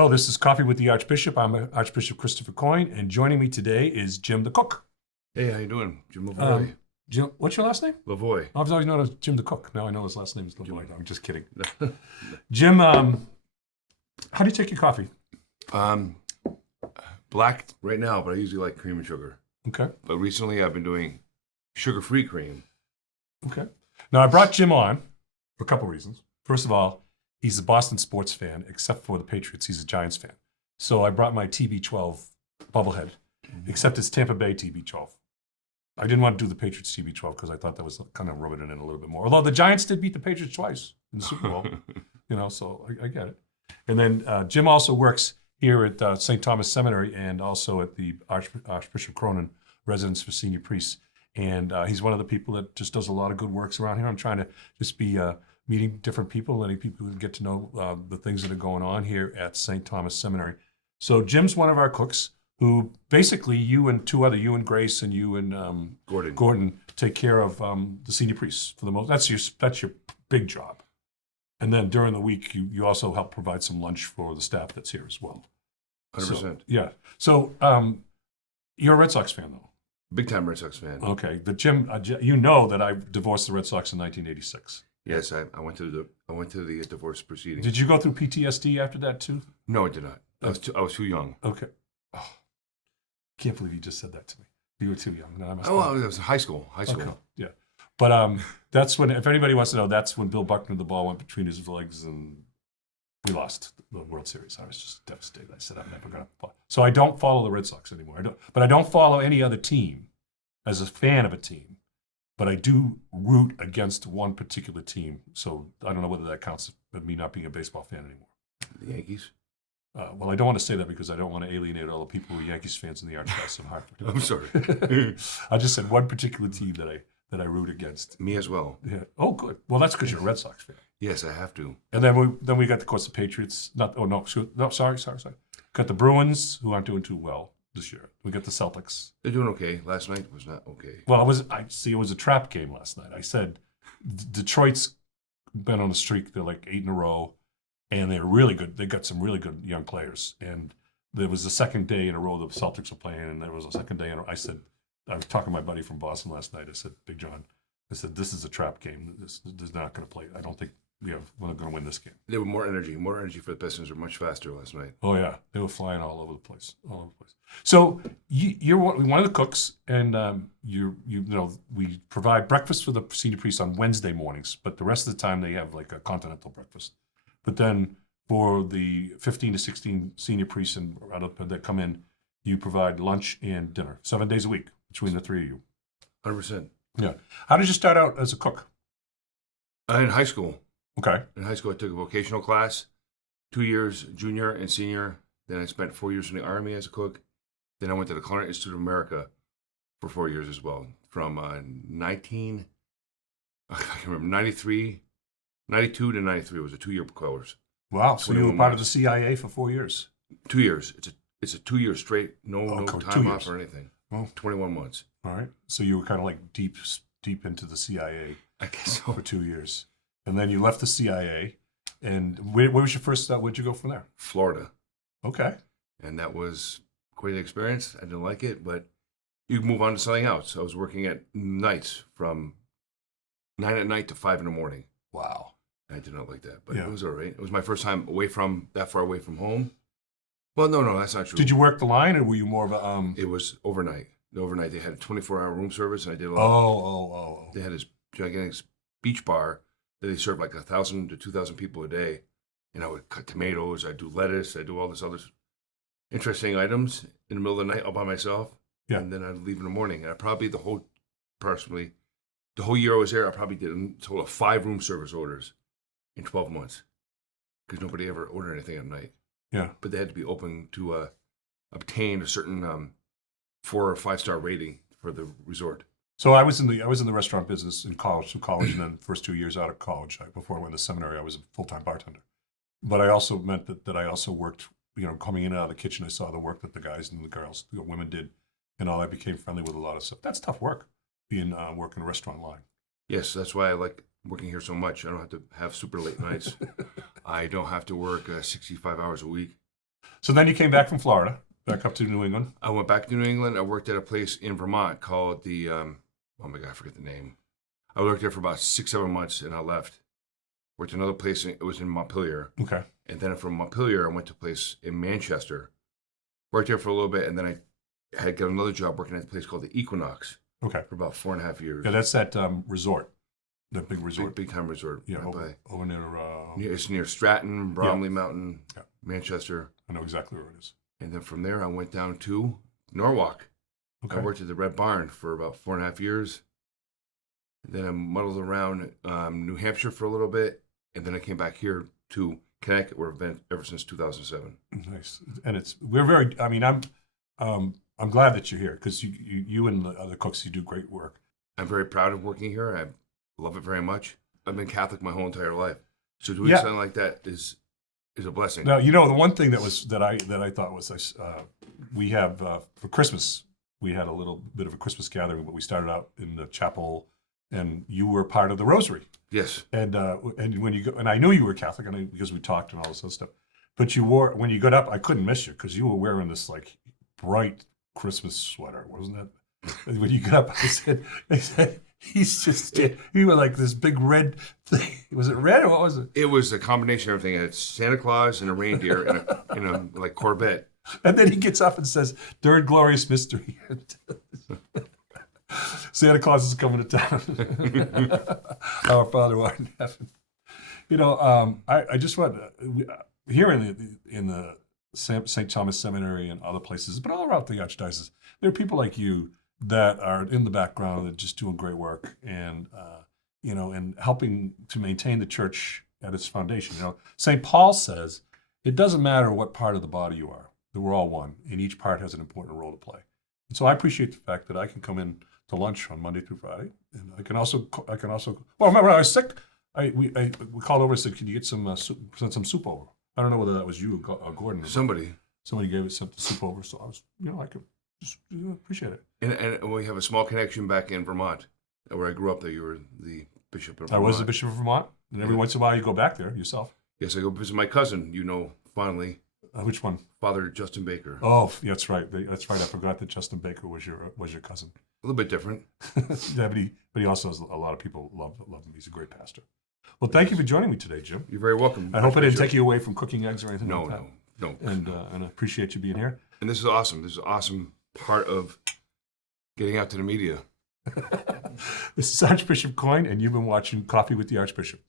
Well, this is Coffee with the Archbishop. I'm Archbishop Christopher Coyne, and joining me today is Jim the Cook. Hey, how you doing? Jim Lavoie. Jim, what's your last name? Lavoie. I've always known as Jim the Cook. Now I know his last name is Lavoie. No, I'm just kidding. Jim, how do you take your coffee? Black right now, but I usually like cream and sugar. Okay. But recently I've been doing sugar-free cream. Okay. Now I brought Jim on for a couple reasons. First of all, he's a Boston sports fan, except for the Patriots. He's a Giants fan. So I brought my TB12 bubblehead, except it's Tampa Bay TB12. I didn't want to do the Patriots TB12 because I thought that was kind of rubbing it in a little bit more. Although the Giants did beat the Patriots twice in the Super Bowl, so I get it. And then Jim also works here at St. Thomas Seminary and also at the Archbishop Coyne Residence for Senior Priests. And he's one of the people that just does a lot of good works around here. I'm trying to just be meeting different people, letting people get to know the things that are going on here at St. Thomas Seminary. So Jim's one of our cooks who basically you and Grace and you and Gordon take care of the senior priests for the most. That's your big job. And then during the week, you also help provide some lunch for the staff that's here as well. 100%. So, yeah. So you're a Red Sox fan, though. Big time Red Sox fan. Okay, but Jim, you know that I divorced the Red Sox in 1986. Yes, I went to the divorce proceedings. Did you go through PTSD after that too? No, I did not. I was too young. Okay. Oh, can't believe you just said that to me. You were too young. No, it was high school. Okay. Yeah, but that's when. If anybody wants to know, that's when Bill Buckner, the ball went between his legs, and we lost the World Series. I was just devastated. I said, I'm never going to play. So I don't follow the Red Sox anymore. But I don't follow any other team as a fan of a team. But I do root against one particular team. So I don't know whether that counts as me not being a baseball fan anymore. The Yankees? Well, I don't want to say that because I don't want to alienate all the people who are Yankees fans in the Archdiocese of Hartford. I'm sorry. I just said one particular team that I root against. Me as well. Yeah. Oh, good. Well, that's because you're a Red Sox fan. Yes, I have to. And then we got, of course, the Patriots. Sorry. Got the Bruins, who aren't doing too well this year. We got the Celtics. They're doing okay. Last night was not okay. Well, it was a trap game last night. I said Detroit's been on a streak. They're like 8 in a row, and they're really good. They got some really good young players. And there was the second day in a row the Celtics were playing, and there was a second day in a row. I was talking to my buddy from Boston last night. I said, Big John, this is a trap game. This is not going to play. I don't think we're going to win this game. There were more energy for the Pistons. Were much faster last night. Oh yeah, they were flying all over the place. So you're one of the cooks, and we provide breakfast for the senior priests on Wednesday mornings, but the rest of the time they have like a continental breakfast. But then for the 15 to 16 senior priests that come in, you provide lunch and dinner 7 days a week between the three of you. 100%. Yeah. How did you start out as a cook? In high school. Okay. In high school, I took a vocational class, 2 years, junior and senior. Then I spent 4 years in the Army as a cook. Then I went to the Culinary Institute of America for 4 years as well. From 92 to 93 was a 2-year course. Wow. So you were part of the CIA for 4 years. 2 years. It's a 2 year straight, no time off or anything. Oh. 21 months. All right. So you were kind of like deep into the CIA. I guess so. For 2 years. And then you left the CIA. And where was your first, where'd you go from there? Florida. Okay. And that was quite an experience. I didn't like it, but you move on to something else. I was working at nights from 9 at night to 5 in the morning. Wow. I did not like that, but It was all right. It was my first time that far away from home. Well, no, that's not true. Did you work the line, or were you more of a... It was overnight. Overnight, they had a 24-hour room service, and I did a lot. Oh. They had this gigantic beach bar that they served like 1,000 to 2,000 people a day. And I would cut tomatoes, I'd do lettuce, I'd do all this other interesting items in the middle of the night all by myself. Yeah. And then I'd leave in the morning. And I probably, the whole year I was there, I probably did a total of 5 room service orders in 12 months. Because nobody ever ordered anything at night. Yeah. But they had to be open to obtain a certain 4 or 5 star rating for the resort. So I was in the restaurant business in college, and then first 2 years out of college, before I went to seminary, I was a full-time bartender. But I also meant that I also worked, coming in and out of the kitchen, I saw the work that the guys and the girls, the women did, and all. I became friendly with a lot of stuff. That's tough work, working a restaurant line. Yes, that's why I like working here so much. I don't have to have super late nights. I don't have to work 65 hours a week. So then you came back from Florida, back up to New England. I went back to New England. I worked at a place in Vermont called the, oh my God, I forget the name. I worked there for about 6-7 months and I left. Worked another place, it was in Montpelier. Okay. And then from Montpelier, I went to a place in Manchester. Worked there for a little bit, and then I had got another job working at a place called the Equinox Okay. for about 4.5 years. Yeah, that's that resort, that big resort. Big time resort. Yeah, right over near. it's near Stratton, Bromley Mountain, Yeah. Manchester. I know exactly where it is. And then from there, I went down to Norwalk. Okay. I worked at the Red Barn for about 4.5 years. Then I muddled around New Hampshire for a little bit, and then I came back here to Connecticut, where I've been ever since 2007. Nice, and we're very. I mean, I'm glad that you're here because you and the other cooks, you do great work. I'm very proud of working here. I love it very much. I've been Catholic my whole entire life, so doing something like that is a blessing. Now, the one thing that I thought was nice. We have for Christmas we had a little bit of a Christmas gathering, but we started out in the chapel, and you were part of the Rosary. Yes. And when you go, and I knew you were Catholic, because we talked and all this other stuff. But when you got up, I couldn't miss you because you were wearing this like bright Christmas sweater, wasn't it? And when you got up, I said, he's just, you were like this big red thing. Was it red or what was it? It was a combination of everything. It's Santa Claus and a reindeer in a like Corvette. And then he gets up and says, "Third glorious mystery." Santa Claus is coming to town. Our Father who art in heaven. I just want here in the St. Thomas Seminary and other places, but all around the Archdiocese, there are people like you that are in the background that are just doing great work and and helping to maintain the church at its foundation. St. Paul says it doesn't matter what part of the body you are; that we're all one, and each part has an important role to play. And so I appreciate the fact that I can come in to lunch on Monday through Friday, and I can also. Well, remember I was sick. We called over and said, "Can you get some send some soup over?" I don't know whether that was you or Gordon. Somebody gave us some soup over, so I was, I could just appreciate it. And we have a small connection back in Vermont, where I grew up. There, you were the bishop of Vermont. I was the bishop of Vermont, and every once in a while you go back there yourself. Yes, I go visit my cousin. Fondly. Which one? Father Justin Baker. Oh, that's right. That's right. I forgot that Justin Baker was your cousin. A little bit different. Yeah, but he also has a lot of people love him. He's a great pastor. Well, thank you for joining me today, Jim. You're very welcome. I hope I didn't take you away from cooking eggs or anything No, like that. no. And I appreciate you being here. And this is awesome. This is an awesome part of getting out to the media. This is Archbishop Coyne, and you've been watching Coffee with the Archbishop.